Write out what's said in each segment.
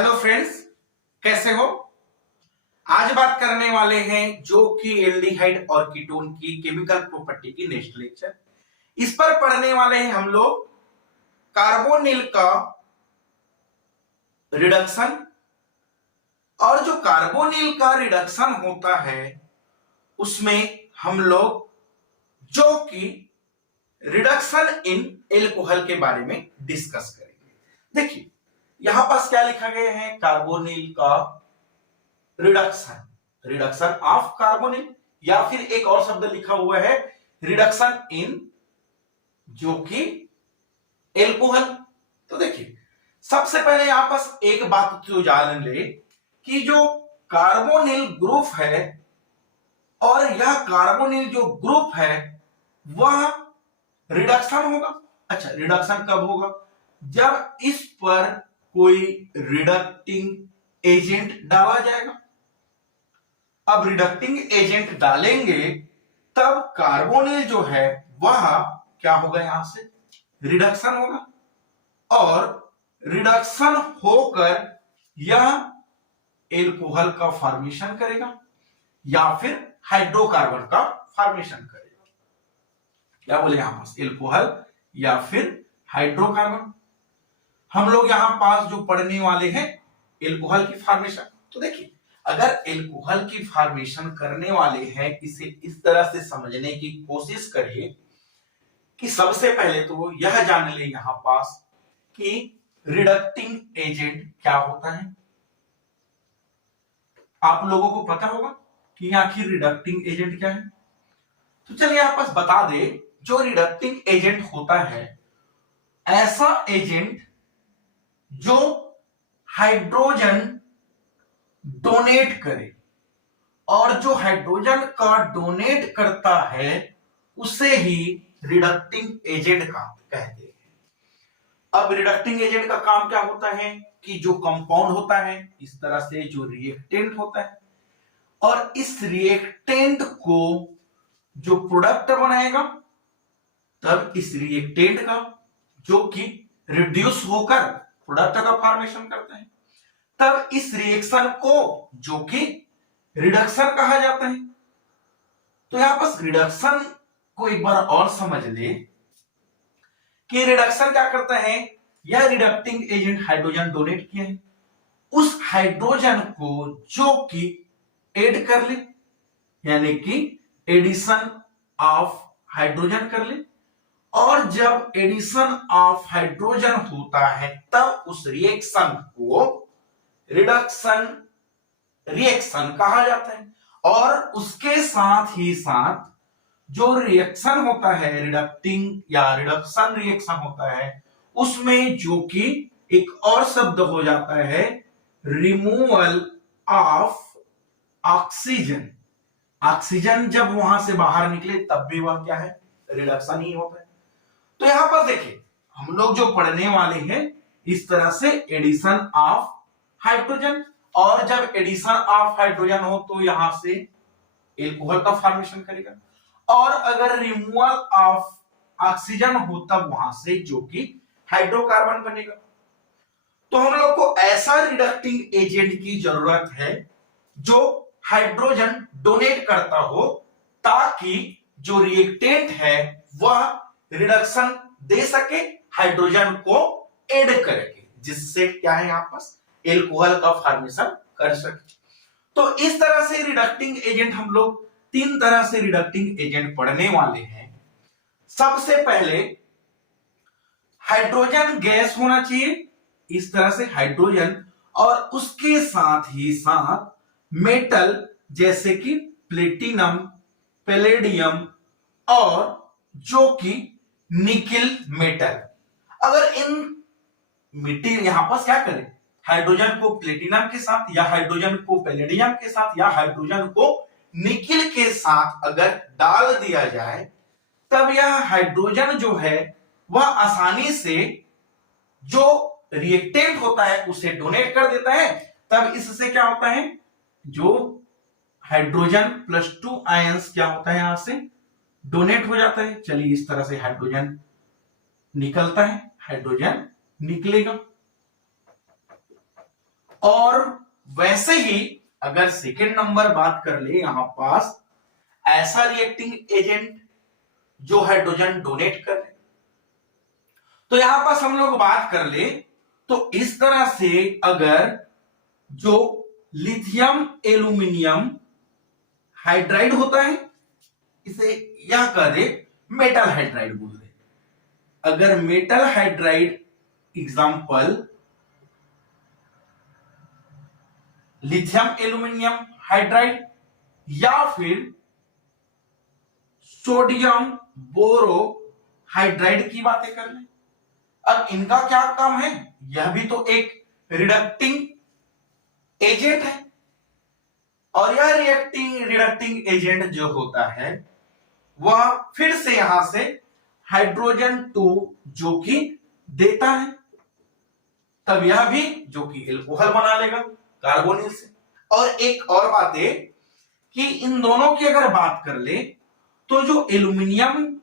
Hello friends, कैसे हो। आज बात करने वाले हैं जो कि एल्डिहाइड और कीटोन की केमिकल प्रॉपर्टी की नेक्स्ट लेक्चर। इस पर पढ़ने वाले हैं हम लोग कार्बोनिल का रिडक्शन। और जो कार्बोनिल का रिडक्शन होता है उसमें हम लोग जो कि रिडक्शन इन एल्कोहल के बारे में डिस्कस करेंगे। देखिए यहां पास क्या लिखा गया है, कार्बोनिल का रिडक्शन, रिडक्शन ऑफ कार्बोनिल, या फिर एक और शब्द लिखा हुआ है रिडक्शन इन जो कि एल्कोहल। तो देखिए सबसे पहले यहां पास एक बात तो जान ले कि जो कार्बोनिल ग्रुप है और यह कार्बोनिल जो ग्रुप है वह रिडक्शन होगा। अच्छा, रिडक्शन कब होगा? जब इस पर कोई रिडक्टिंग एजेंट डाला जाएगा। अब रिडक्टिंग एजेंट डालेंगे तब कार्बोनिल जो है वह क्या होगा, यहां से रिडक्शन होगा और रिडक्शन होकर यह एल्कोहल का फॉर्मेशन करेगा या फिर हाइड्रोकार्बन का फॉर्मेशन करेगा। क्या बोले यहां पास, एल्कोहल या फिर हाइड्रोकार्बन। हम लोग यहां पास जो पढ़ने वाले हैं एल्कोहल की फॉर्मेशन। तो देखिए अगर एल्कोहल की फॉर्मेशन करने वाले हैं, इसे इस तरह से समझने की कोशिश करिए कि सबसे पहले तो यह जान ले यहां पास कि रिडक्टिंग एजेंट क्या होता है। आप लोगों को पता होगा कि आखिर रिडक्टिंग एजेंट क्या है। तो चलिए यहां पास बता दे, जो रिडक्टिंग एजेंट होता है ऐसा एजेंट जो हाइड्रोजन डोनेट करे, और जो हाइड्रोजन का डोनेट करता है उसे ही रिडक्टिंग एजेंट का कहते हैं। अब रिडक्टिंग एजेंट का काम क्या होता है कि जो कंपाउंड होता है इस तरह से जो रिएक्टेंट होता है और इस रिएक्टेंट को जो प्रोडक्ट बनाएगा तब इस रिएक्टेंट का जो कि रिड्यूस होकर प्रोडक्ट का फॉर्मेशन करता है, तब इस रिएक्शन को जो कि रिडक्शन कहा जाता है। तो यहां पर रिडक्शन को एक बार और समझ ले कि रिडक्शन क्या करता है। यह रिडक्टिंग एजेंट हाइड्रोजन डोनेट किया है, उस हाइड्रोजन को जो कि ऐड कर ले, यानी कि एडिशन ऑफ हाइड्रोजन कर ले, और जब एडिशन ऑफ हाइड्रोजन होता है तब उस रिएक्शन को रिडक्शन रिएक्शन कहा जाता है। और उसके साथ ही साथ जो रिएक्शन होता है रिडक्टिंग या रिडक्शन रिएक्शन होता है उसमें जो कि एक और शब्द हो जाता है रिमूवल ऑफ ऑक्सीजन। ऑक्सीजन जब वहां से बाहर निकले तब भी वह क्या है, रिडक्शन ही होता है। तो यहां पर देखिए हम लोग जो पढ़ने वाले हैं इस तरह से एडिशन ऑफ हाइड्रोजन, और जब एडिशन ऑफ हाइड्रोजन हो तो यहां से एल्कोहल का फॉर्मेशन करेगा, और अगर रिमूवल ऑफ ऑक्सीजन हो तब वहां से जो कि हाइड्रोकार्बन बनेगा। तो हम लोग को ऐसा रिडक्टिंग एजेंट की जरूरत है जो हाइड्रोजन डोनेट करता हो, ताकि जो रिएक्टेंट है वह रिडक्शन दे सके, हाइड्रोजन को ऐड करके, जिससे क्या है यहां पर एल्कोहल का फॉर्मेशन कर सके। तो इस तरह से रिडक्टिंग एजेंट हम लोग तीन तरह से रिडक्टिंग एजेंट पढ़ने वाले हैं। सबसे पहले हाइड्रोजन गैस होना चाहिए, इस तरह से हाइड्रोजन, और उसके साथ ही साथ मेटल जैसे कि प्लेटिनम, पैलेडियम और जो कि निकिल मेटल। अगर इन मिट्टी यहां पर क्या करें, हाइड्रोजन को प्लेटिनम के साथ या हाइड्रोजन को पैलेडियम के साथ या हाइड्रोजन को निकिल के साथ अगर डाल दिया जाए तब यह हाइड्रोजन जो है वह आसानी से जो रिएक्टेंट होता है उसे डोनेट कर देता है। तब इससे क्या होता है, जो हाइड्रोजन +2 आयंस क्या होता है यहां से डोनेट हो जाता है। चलिए इस तरह से हाइड्रोजन निकलता है, हाइड्रोजन निकलेगा। और वैसे ही अगर सेकेंड नंबर बात कर ले यहां पास, ऐसा रिएक्टिंग एजेंट जो हाइड्रोजन डोनेट कर ले, तो यहां पास हम लोग बात कर ले तो इस तरह से अगर जो लिथियम एल्यूमिनियम हाइड्राइड होता है, इसे यह कह दे मेटल हाइड्राइड बोल दे। अगर metal hydride example lithium aluminium hydride या फिर सोडियम बोरो हाइड्राइड की बातें कर ले। अब इनका क्या काम है, यह भी तो एक रिडक्टिंग एजेंट है, और यह रिडक्टिंग एजेंट जो होता है वह फिर से यहां से हाइड्रोजन 2 जो कि देता है, तब यह भी जो कि एल्कोहल बना लेगा कार्बोनिल से। और एक और बात है कि इन दोनों की अगर बात कर ले तो जो एल्यूमिनियम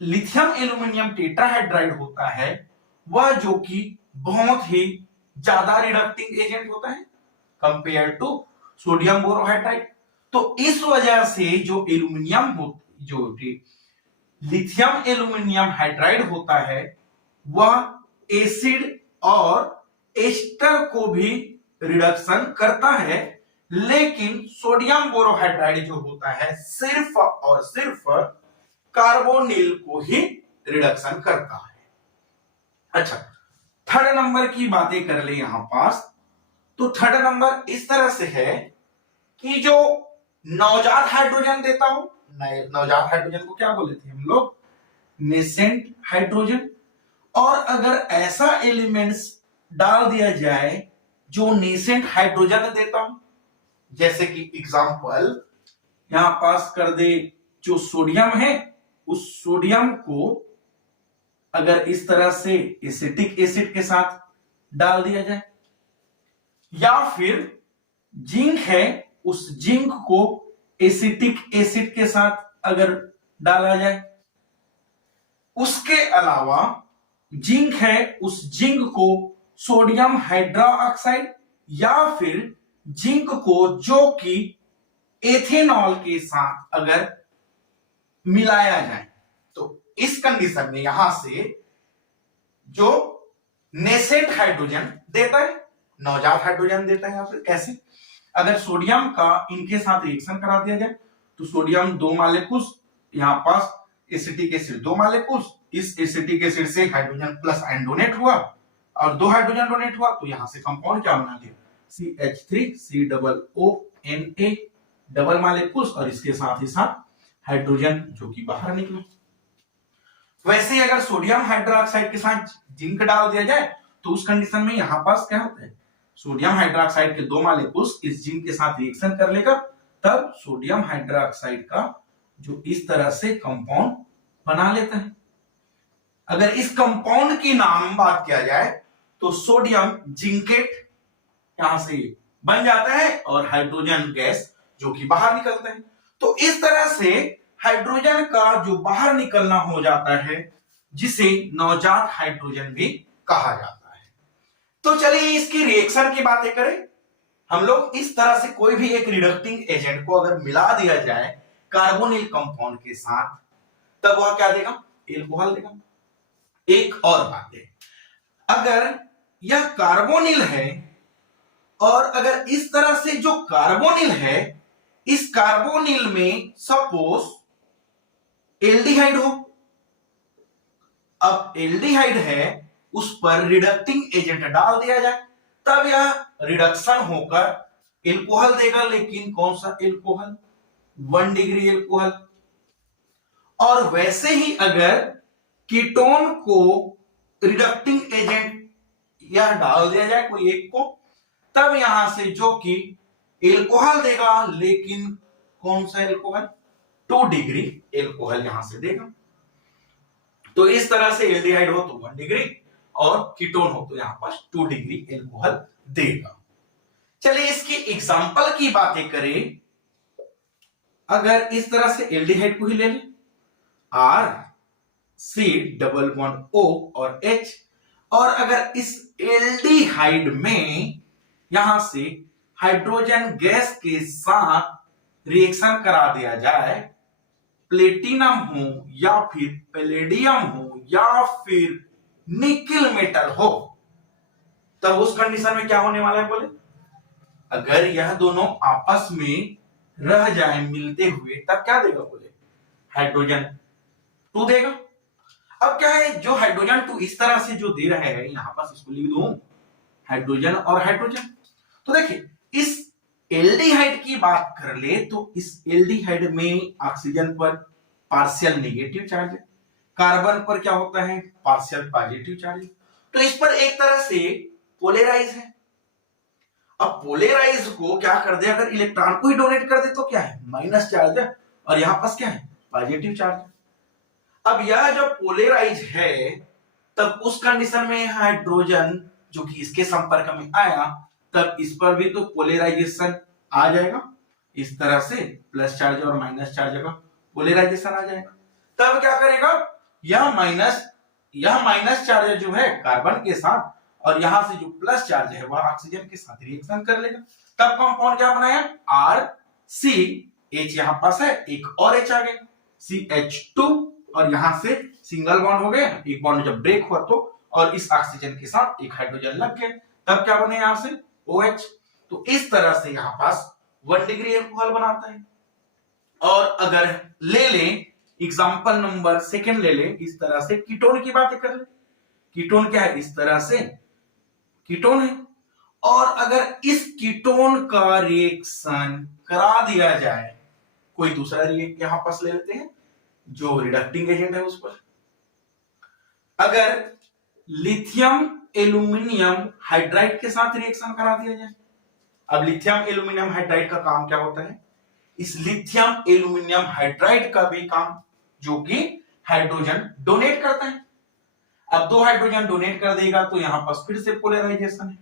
लिथियम एल्यूमिनियम टेट्राहाइड्राइड होता है वह जो कि बहुत ही ज्यादा रिडक्टिंग एजेंट होता है कंपेयर टू सोडियम बोरोहाइड्राइड। तो इस वजह से जो एल्यूमिनियम जो लिथियम एल्यूमिनियम हाइड्राइड होता है वह एसिड और एस्टर को भी रिडक्शन करता है, लेकिन सोडियम बोरोहाइड्राइड जो होता है सिर्फ और सिर्फ कार्बोनिल को ही रिडक्शन करता है। अच्छा, थर्ड नंबर की बातें कर ले यहां पास, तो थर्ड नंबर इस तरह से है कि जो नवजात हाइड्रोजन देता हूं, नवजात हाइड्रोजन को क्या बोले थे हम लोग, नेसेंट हाइड्रोजन। और अगर ऐसा एलिमेंट्स डाल दिया जाए जो नेसेंट हाइड्रोजन देता हूं, जैसे कि एग्जांपल यहां पास कर दे जो सोडियम है, उस सोडियम को अगर इस तरह से एसिटिक एसिड के साथ डाल दिया जाए, या फिर जिंक है उस जिंक को एसिटिक एसिड के साथ अगर डाला जाए, उसके अलावा जिंक है उस जिंक को सोडियम हाइड्रोक्साइड या फिर जिंक को जो कि एथेनॉल के साथ अगर मिलाया जाए, तो इस कंडीशन में यहां से जो नेसेंट हाइड्रोजन देता है, नवजात हाइड्रोजन देता है। या फिर कैसे, अगर सोडियम का इनके साथ रिएक्शन करा दिया जाए तो सोडियम 2 मालिक्यूल्स, यहां पास एसिटिक एसिड 2 मालिक्यूल्स, इस एसिटिक एसिड से हाइड्रोजन प्लस आयन डोनेट हुआ और 2 हाइड्रोजन डोनेट हुआ, तो यहां से कंपाउंड क्या बना लिया, CH3COONA डबल मालिक्यूल्स, और इसके साथ ही साथ हाइड्रोजन जो कि बाहर निकला। वैसे ही अगर सोडियम हाइड्रोक्साइड के साथ जिंक डाल दिया जाए तो उस कंडीशन में यहां पास क्या होता है, सोडियम हाइड्रोक्साइड के 2 मालिक्यूल्स इस जिंक के साथ रिएक्शन कर लेगा, तब सोडियम हाइड्रोक्साइड का जो इस तरह से कंपाउंड बना लेता है। अगर इस कंपाउंड की नाम बात किया जाए तो सोडियम जिंकेट यहां से बन जाता है और हाइड्रोजन गैस जो कि बाहर निकलता है। तो इस तरह से हाइड्रोजन का जो बाहर निकलना हो जाता है जिसे नवजात हाइड्रोजन भी कहा जाता है। तो चलिए इसकी रिएक्शन की बातें करें। हम लोग इस तरह से कोई भी एक रिडक्टिंग एजेंट को अगर मिला दिया जाए कार्बोनिल कंपाउंड के साथ, तब वह क्या देगा, एल्कोहल देगा। एक और बात है, अगर यह कार्बोनिल है और अगर इस तरह से जो कार्बोनिल है, इस कार्बोनिल में सपोज एल्डिहाइड हो, अब एल्डिहाइड है उस पर रिडक्टिंग एजेंट डाल दिया जाए, तब यह रिडक्शन होकर एल्कोहल देगा। लेकिन कौन सा एल्कोहल, 1 डिग्री एल्कोहल। और वैसे ही अगर कीटोन को रिडक्टिंग एजेंट यह डाल दिया जाए कोई एक को, तब यहां से जो कि एल्कोहल देगा, लेकिन कौन सा एल्कोहल, 2 डिग्री एल्कोहल यहां से देगा। तो इस तरह से एल्डिहाइड हो तो 1 डिग्री और कीटोन हो तो यहां पास 2 डिग्री एल्कोहल देगा। चलिए इसकी एग्जांपल की बातें करें। अगर इस तरह से एल्डिहाइड को ही ले लें, R C double bond O और H, और अगर इस एल्डिहाइड में यहां से हाइड्रोजन गैस के साथ रिएक्शन करा दिया जाए, प्लेटिनम हो या फिर पैलेडियम हो या फिर निकिल मेटल हो, तब उस कंडीशन में क्या होने वाला है बोले, अगर यह दोनों आपस में रह जाए मिलते हुए, तब क्या देगा बोले, हाइड्रोजन 2 देगा। अब क्या है, जो हाइड्रोजन 2 इस तरह से जो दे रहा है, यहां पास इसको लिख दूं हाइड्रोजन और हाइड्रोजन। तो देखिए, इस एल्डिहाइड की बात कर ले तो इस एल्डिहाइड में ऑक्सीजन पर पार्शियल नेगेटिव चार्ज है, कार्बन पर क्या होता है, पार्शियल पॉजिटिव चार्ज। तो इस पर एक तरह से पोलराइज है। अब पोलराइज को क्या कर दे, अगर इलेक्ट्रॉन को ही डोनेट कर दे तो क्या है, माइनस चार्ज है, और यहां पास क्या है, पॉजिटिव चार्ज। अब यह जब पोलराइज है, तब उस कंडीशन में हाइड्रोजन जो कि इसके संपर्क में आया, तब इस पर भी तो पोलराइजेशन आ जाएगा, इस तरह से प्लस चार्ज और माइनस चार्ज का पोलराइजेशन आ जाएगा। तब क्या करेगा, यह माइनस चार्ज जो है कार्बन के साथ, और यहां से जो प्लस चार्ज है वह ऑक्सीजन के साथ रिएक्शन कर लेगा। तब कंपाउंड क्या बनाया, RCH, यहां पास है एक और H आ गया, CH2, और यहां से सिंगल बॉन्ड हो गया, एक बॉन्ड जब ब्रेक हुआ तो, और इस ऑक्सीजन के साथ एक हाइड्रोजन लग गया, तब क्या बने यहां से OH। तो इस तरह से यहां पास 1 डिग्री अल्कोहल बनाता है। और अगर ले लें एग्जांपल नंबर 2 ले लें, इस तरह से कीटोन की बात कर ले, कीटोन क्या है, इस तरह से कीटोन है, और अगर इस कीटोन का रिएक्शन करा दिया जाए कोई दूसरा रिएक्ट, यहां पास ले लेते हैं जो रिडक्टिंग एजेंट है उस पर, अगर लिथियम एल्यूमिनियम हाइड्राइड के साथ रिएक्शन करा दिया जाए। अब लिथियम एल्यूमिनियम हाइड्राइड का काम क्या होता है, इस लिथियम एल्यूमिनियम हाइड्राइड का भी काम जो कि हाइड्रोजन डोनेट करता है। अब 2 हाइड्रोजन डोनेट कर देगा तो यहां पर फिर से पोलराइजेशन है,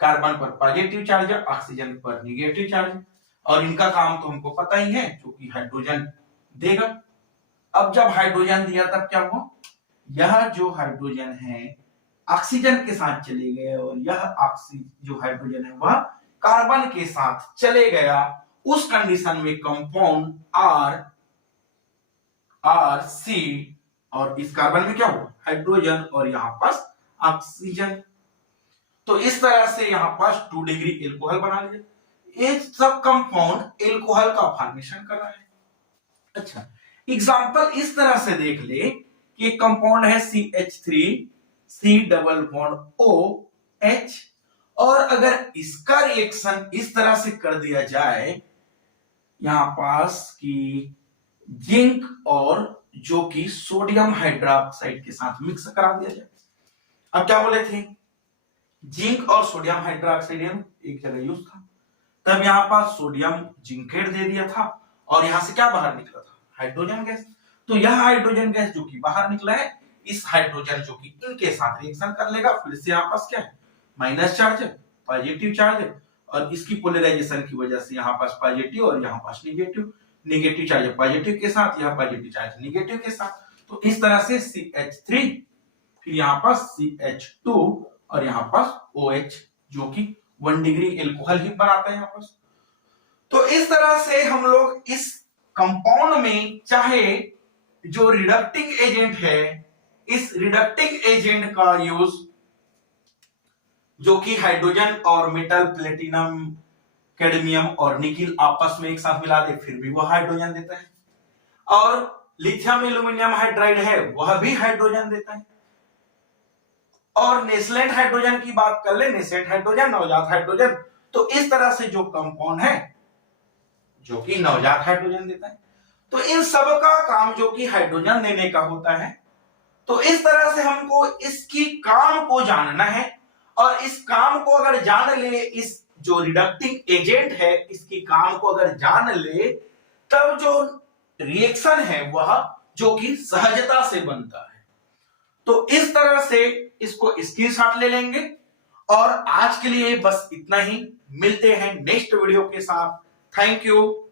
कार्बन पर पॉजिटिव चार्ज है, ऑक्सीजन पर नेगेटिव चार्ज है, और इनका काम तो हमको पता ही है जो कि हाइड्रोजन देगा। अब जब हाइड्रोजन दिया तब क्या हुआ, यह जो हाइड्रोजन है ऑक्सीजन के साथ चले गए, और यह ऑक्सीजन जो हाइड्रोजन है वह कार्बन के साथ चले गया। उस कंडीशन में कंपाउंड RC, और इस कार्बन में क्या हुआ, हाइड्रोजन, और यहां पास ऑक्सीजन। तो इस तरह से यहां पास 2 डिग्री एल्कोहल बना लिया। ये सब कंपाउंड एल्कोहल का फॉर्मेशन कर रहा है। अच्छा, एग्जांपल इस तरह से देख ले कि कंपाउंड है CH3C डबल बॉन्ड OH, और अगर इसका रिएक्शन इस तरह से कर दिया जाए, यहां पास की जिंक और जो कि सोडियम हाइड्रोक्साइड के साथ मिक्स करा दिया जाए। अब क्या बोले थे, जिंक और सोडियम हाइड्रोक्साइड एक जगह यूज था, तब यहां पास सोडियम जिंकेट दे दिया था, और यहां से क्या बाहर निकला था, हाइड्रोजन गैस। तो यह हाइड्रोजन गैस जो कि बाहर निकला है, इस हाइड्रोजन जो कि इनके साथ रिएक्शन कर लेगा, फिर से यहां पास क्या है, माइनस चार्ज है, पॉजिटिव चार्ज है, और इसकी पोलराइजेशन की वजह से यहां पास पॉजिटिव और यहां पास नेगेटिव चार्ज है पॉजिटिव के साथ, यह पॉजिटिव चार्ज नेगेटिव के साथ। तो इस तरह से CH3, फिर यहां पास CH2, और यहां पास OH जो कि 1 डिग्री एल्कोहल ही बनाता है यहां पास। तो इस तरह से हम लोग इस कंपाउंड में चाहे जो रिडक्टिंग एजेंट है, इस रिडक्टिंग एजेंट का यूज जो कि हाइड्रोजन और मेटल प्लेटिनम कैडमियम और निकिल आपस में एक साथ मिला दे, फिर भी वह हाइड्रोजन देता है, और लिथियम एल्यूमिनियम हाइड्राइड है वह भी हाइड्रोजन देता है। और नेस्लेंट हाइड्रोजन की बात कर ले, नेस्लेंट हाइड्रोजन, नवजात हाइड्रोजन, तो इस तरह से जो कंपाउंड है जो कि नवजात हाइड्रोजन देता है। तो इन सब का काम जो कि हाइड्रोजन देने का होता है। तो इस तरह से हमको इसकी काम को जानना है, और इस काम को अगर जान ले, इस जो रिडक्टिंग एजेंट है इसकी काम को अगर जान ले, तब जो रिएक्शन है वह जो कि सहजता से बनता है। तो इस तरह से इसको स्क्रीनशॉट ले लेंगे, और आज के लिए बस इतना ही। मिलते हैं नेक्स्ट वीडियो के साथ। Thank you.